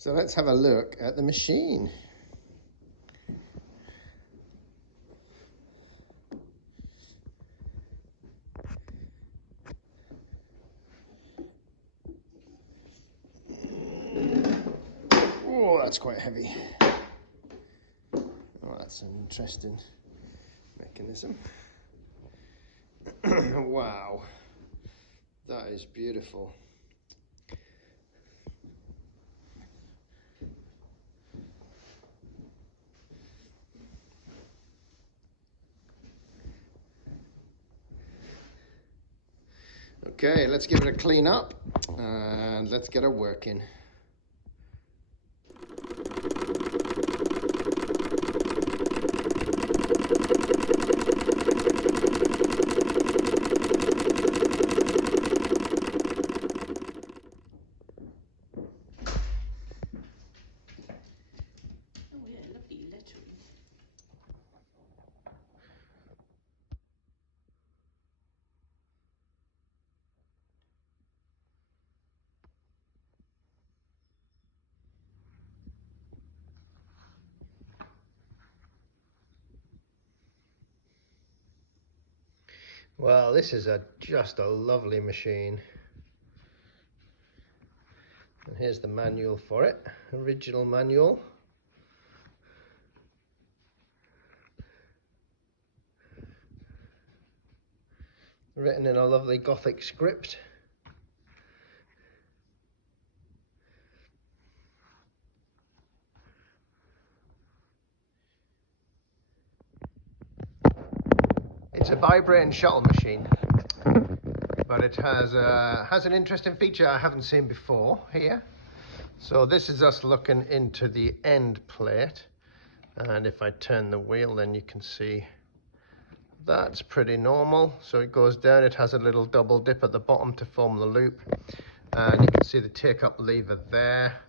So let's have a look at the machine. Oh, that's quite heavy. Oh, that's an interesting mechanism. Wow, that is beautiful. Okay, let's give it a clean up and let's get her working. Well, this is just a lovely machine. And here's the manual for it, original manual. Written in a lovely Gothic script. It's a vibrating shuttle machine, but it has an interesting feature I haven't seen before here. So this is us looking into the end plate, and if I turn the wheel, then you can see that's pretty normal. So it goes down, it has a little double dip at the bottom to form the loop, and you can see the take-up lever there,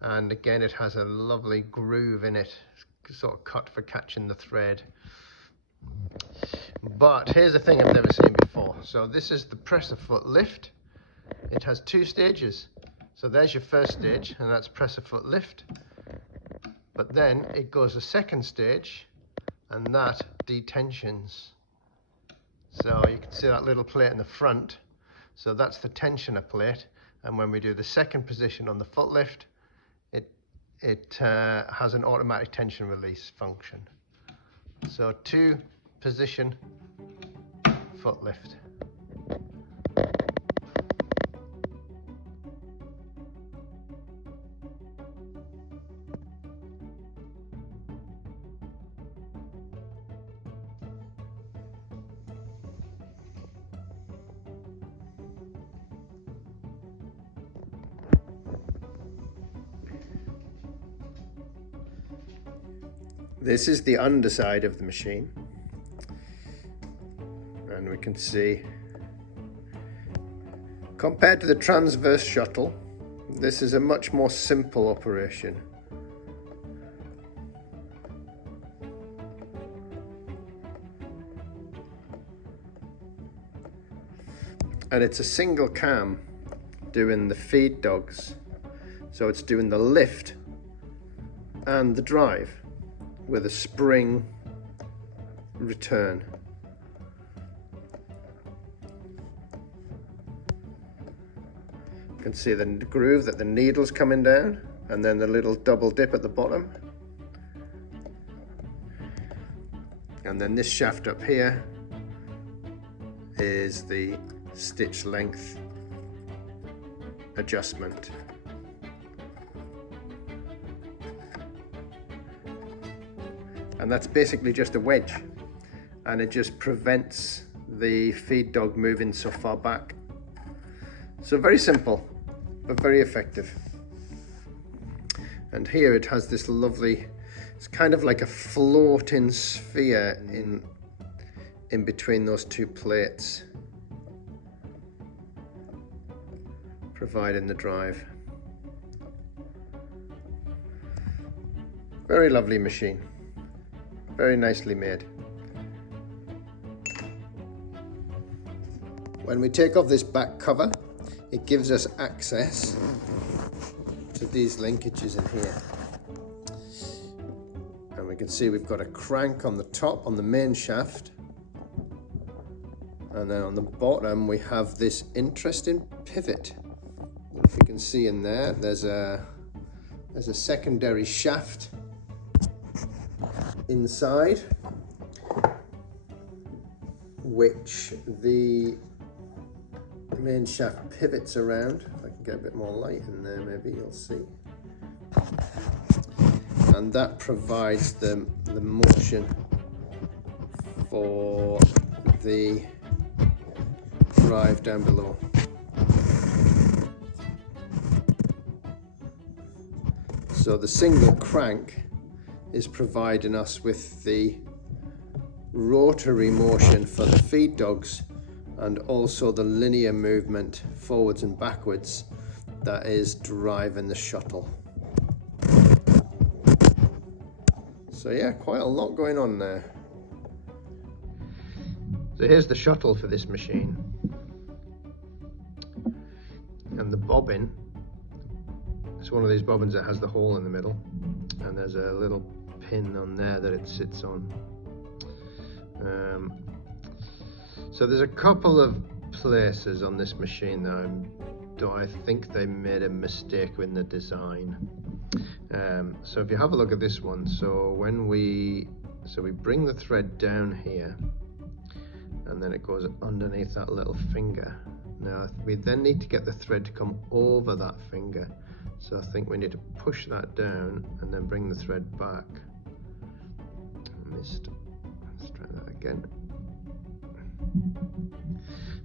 and again it has a lovely groove in it, sort of cut for catching the thread. But here's a thing I've never seen before. So this is the presser foot lift. It has two stages. So there's your first stage, and that's presser foot lift. But then it goes a second stage, and that detensions. So you can see that little plate in the front. So that's the tensioner plate. And when we do the second position on the foot lift, it has an automatic tension release function. So two position foot lift. This is the underside of the machine, and we can see, compared to the transverse shuttle, this is a much more simple operation. And it's a single cam doing the feed dogs, so it's doing the lift and the drive with a spring return. You can see the groove that the needle's coming down, and then the little double dip at the bottom. And then this shaft up here is the stitch length adjustment. And that's basically just a wedge, and it just prevents the feed dog moving so far back. So very simple, but very effective. And here it has this lovely, it's kind of like a floating sphere in between those two plates, providing the drive. Very lovely machine. Very nicely made. When we take off this back cover, it gives us access to these linkages in here. And we can see we've got a crank on the top, on the main shaft. And then on the bottom we have this interesting pivot. If you can see in there, there's a secondary shaft inside, which the main shaft pivots around. If I can get a bit more light in there, maybe you'll see. And that provides the motion for the drive down below. So the single crank is providing us with the rotary motion for the feed dogs, and also the linear movement forwards and backwards that is driving the shuttle. So yeah, quite a lot going on there. So here's the shuttle for this machine. And the bobbin, it's one of these bobbins that has the hole in the middle, and there's a little pin on there that it sits on. So there's a couple of places on this machine that I think they made a mistake in the design. So if you have a look at this one, so we bring the thread down here, and then it goes underneath that little finger. Now we then need to get the thread to come over that finger. So I think we need to push that down and then bring the thread back. Let's try that again.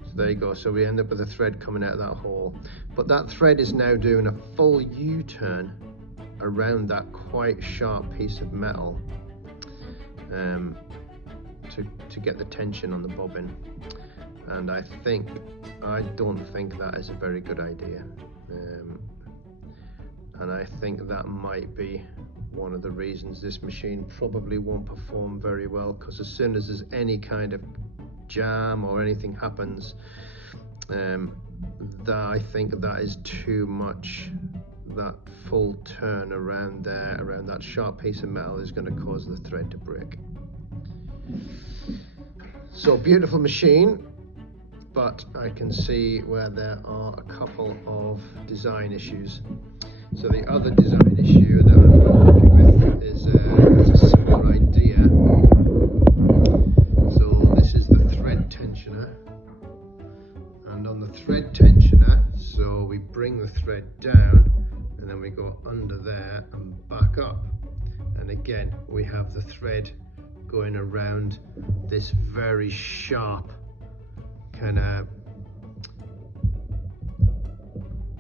So there you go. So we end up with a thread coming out of that hole. But that thread is now doing a full U-turn around that quite sharp piece of metal to get the tension on the bobbin. And I don't think that is a very good idea. And I think that might be one of the reasons this machine probably won't perform very well, because as soon as there's any kind of jam or anything happens, I think that is too much. That full turn around there, around that sharp piece of metal, is going to cause the thread to break. So beautiful machine, but I can see where there are a couple of design issues. So the other design issue that I'm not happy with is a similar idea. So this is the thread tensioner, and on the thread tensioner, so we bring the thread down and then we go under there and back up, and again we have the thread going around this very sharp kind of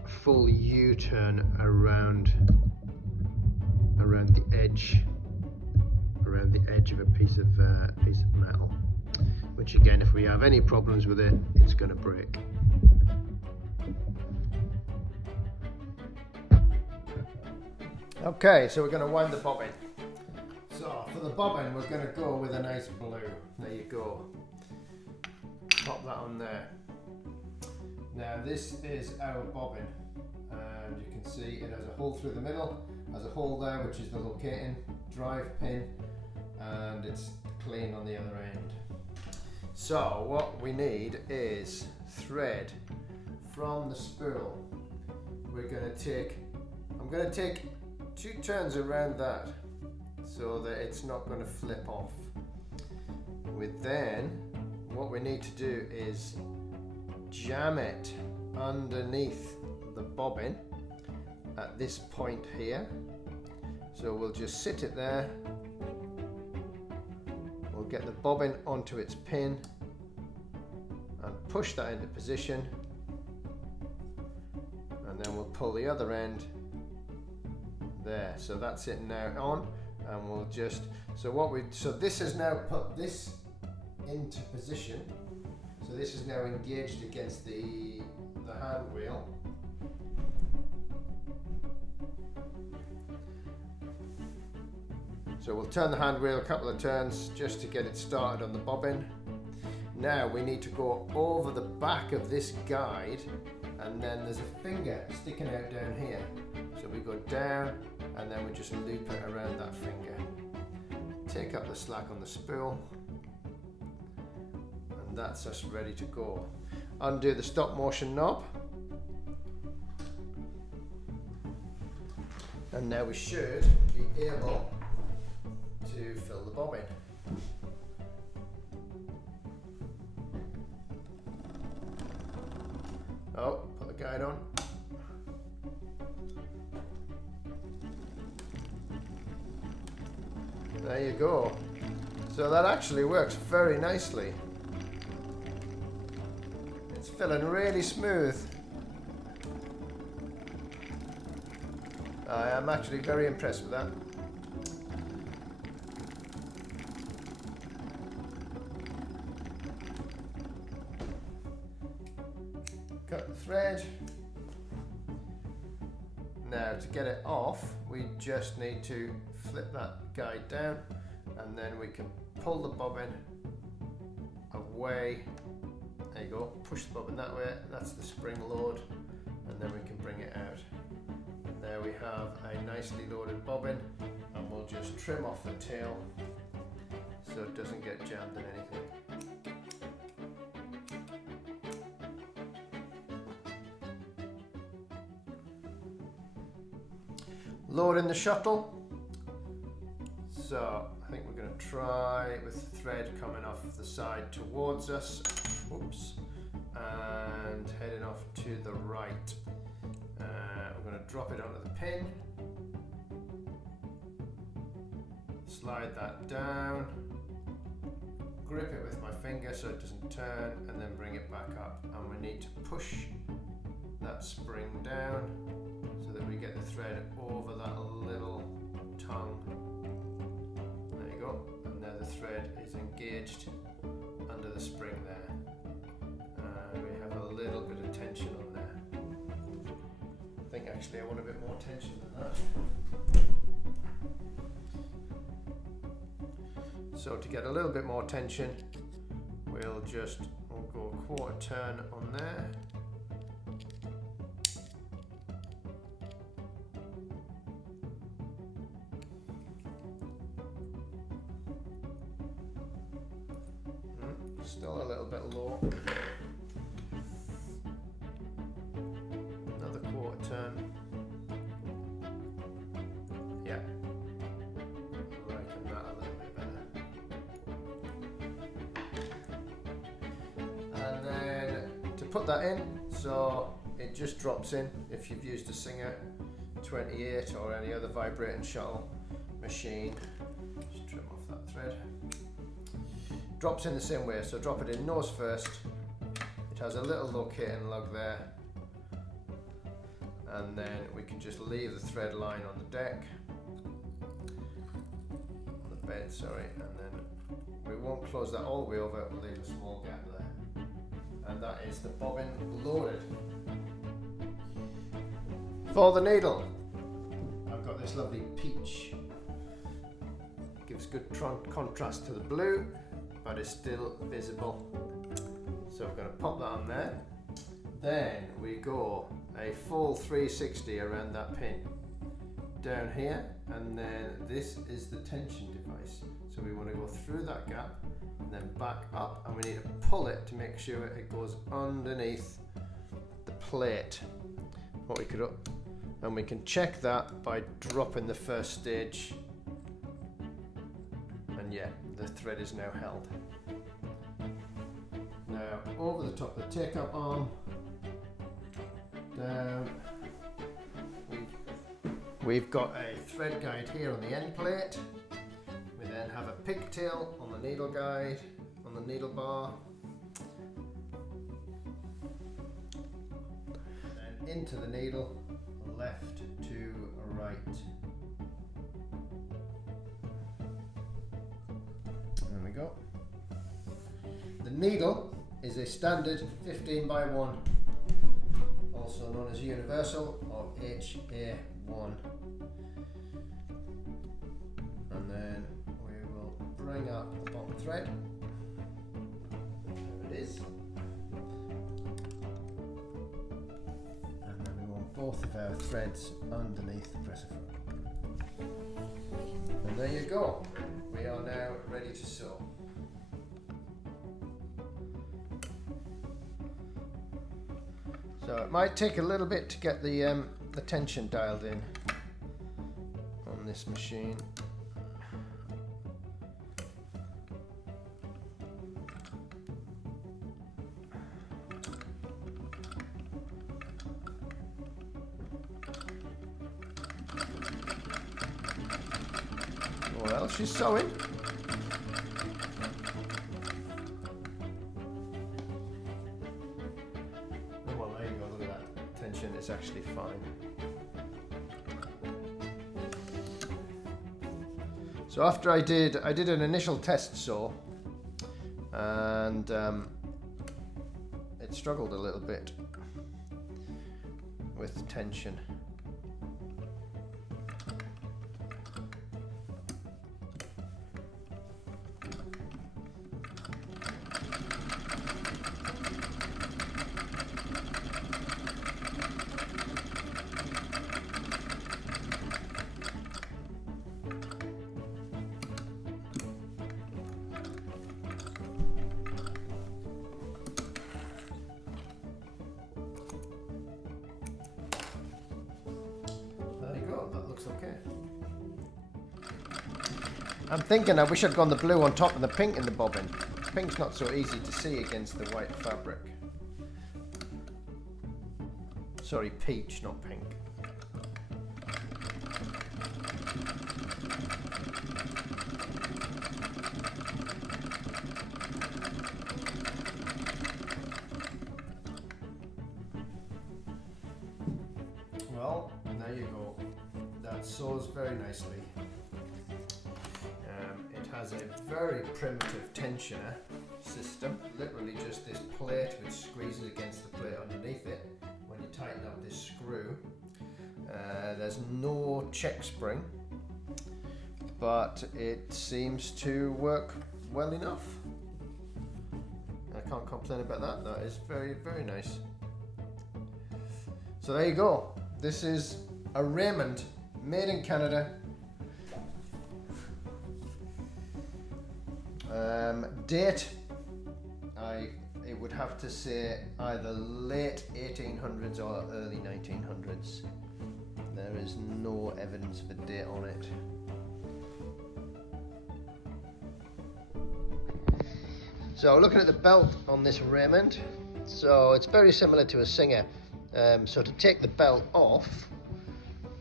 full U-turn around the edge of a piece of metal, which again, if we have any problems with it, it's going to break. Okay, so we're going to wind the bobbin. So for the bobbin, we're going to go with a nice blue. There you go. Pop that on there. Now this is our bobbin, and you can see it has a hole through the middle, has a hole there which is the locating drive pin, and it's clean on the other end. So what we need is thread from the spool. I'm going to take 2 turns around that so that it's not going to flip off. What we need to do is jam it underneath the bobbin at this point here. So we'll just sit it there, we'll get the bobbin onto its pin and push that into position, and then we'll pull the other end there. So that's it now on, and we'll just, so this has now put this into position. So this is now engaged against the hand wheel. So we'll turn the hand wheel a couple of turns just to get it started on the bobbin. Now we need to go over the back of this guide, and then there's a finger sticking out down here. So we go down and then we just loop it around that finger. Take up the slack on the spool, and that's us ready to go. Undo the stop motion knob, and now we should be able to fill the bobbin. Oh, put the guide on. There you go. So that actually works very nicely. It's filling really smooth. I am actually very impressed with that. Cut the thread. Now to get it off, we just need to flip that guide down, and then we can pull the bobbin away. There you go, push the bobbin that way, that's the spring load, and then we can bring it out. And there we have a nicely loaded bobbin, and we'll just trim off the tail so it doesn't get jammed in anything. Loading the shuttle. So I think we're going to try with the thread coming off the side towards us. Oops. And heading off to the right. We're going to drop it onto the pin. Slide that down. Grip it with my finger so it doesn't turn, and then bring it back up. And we need to push that spring down so that we get the thread over that little tongue. There you go. And now the thread is engaged under the spring there. We have a little bit of tension on there. I think actually I want a bit more tension than that. So to get a little bit more tension, we'll go a quarter turn on there. Still a little bit low. Another quarter turn. Yeah. I reckon that a little bit better. And then to put that in, so it just drops in. If you've used a Singer 28 or any other vibrating shuttle machine, just trim off that thread. Drops in the same way, so drop it in nose first. It has a little locating lug there, and then we can just leave the thread line on the deck, on the bed, sorry, and then we won't close that all the way over, we'll leave a small gap there. And that is the bobbin loaded. For the needle, I've got this lovely peach. Gives good contrast to the blue, but it's still visible. So we're going to pop that on there. Then we go a full 360 around that pin down here, and then this is the tension device. So we want to go through that gap and then back up, and we need to pull it to make sure it goes underneath the plate. And we can check that by dropping the first stage. And yeah, the thread is now held. Now over the top of the take-up arm, down. We've got a thread guide here on the end plate. We then have a pigtail on the needle guide, on the needle bar. And then into the needle, left to right. There we go. The needle is a standard 15 by 1, also known as universal or HA1. And then we will bring up the bottom thread. There it is. And then we won't both of our threads underneath the presser foot. And there you go. We are now ready to sew. So it might take a little bit to get the tension dialed in on this machine. Well, she's sewing. Well, there you go, look at that. Tension is actually fine. So after I did an initial test sew, and it struggled a little bit with tension. Okay. I'm thinking I wish I'd gone the blue on top and the pink in the bobbin. Pink's not so easy to see against the white fabric. Sorry, peach, not pink. Well, there you go. That sews very nicely. It has a very primitive tensioner system, literally just this plate which squeezes against the plate underneath it when you tighten up this screw. There's no check spring, but it seems to work well enough. I can't complain about that. That is very, very nice. So there you go. This is a Raymond, made in Canada. Date, it would have to say either late 1800s or early 1900s. There is no evidence of a date on it. So looking at the belt on this Raymond, so it's very similar to a Singer. So to take the belt off,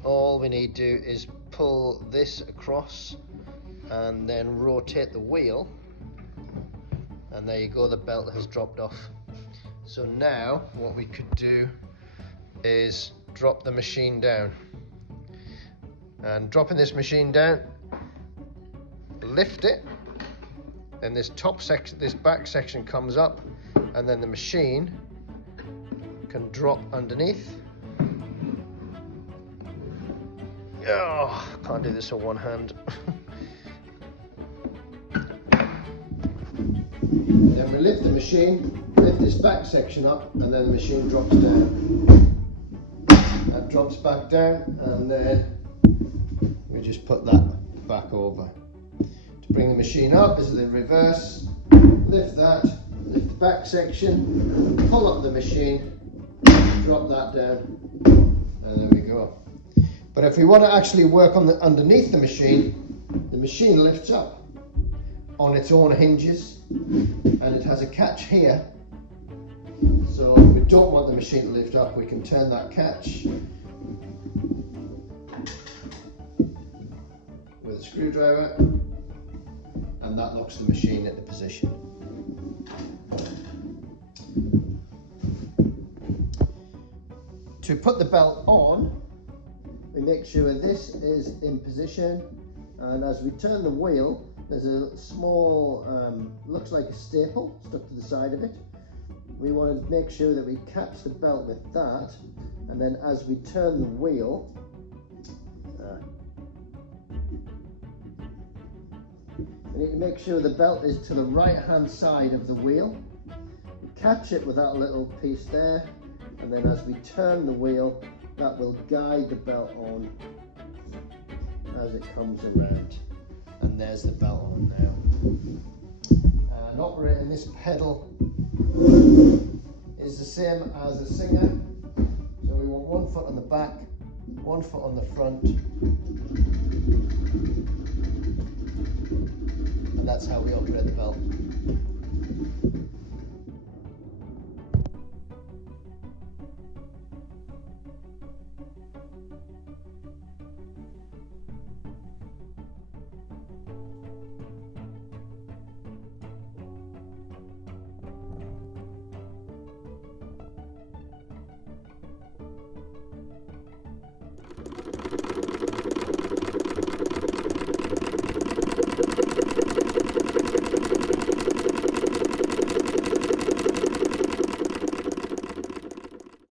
all we need to do is pull this across and then rotate the wheel, and there you go, the belt has dropped off. So now what we could do is drop the machine down, and dropping this machine down, lift it, and this top section, this back section comes up, and then the machine can drop underneath. Oh, can't do this with one hand. Then we lift the machine, lift this back section up, and then the machine drops down. That drops back down, and then we just put that back over. To bring the machine up is the reverse. Lift that, lift the back section, pull up the machine, drop that down, and there we go. But if we want to actually work on underneath the machine lifts up on its own hinges, and it has a catch here. So if we don't want the machine to lift up, we can turn that catch with a screwdriver, and that locks the machine into position. To put the belt on, we make sure this is in position, and as we turn the wheel, there's a small, looks like a staple stuck to the side of it. We want to make sure that we catch the belt with that, and then as we turn the wheel, we need to make sure the belt is to the right hand side of the wheel. We catch it with that little piece there, and then as we turn the wheel, that will guide the belt on as it comes around. And there's the belt on now. And operating this pedal is the same as a singer. So we want 1 foot on the back, 1 foot on the front. And that's how we operate the belt.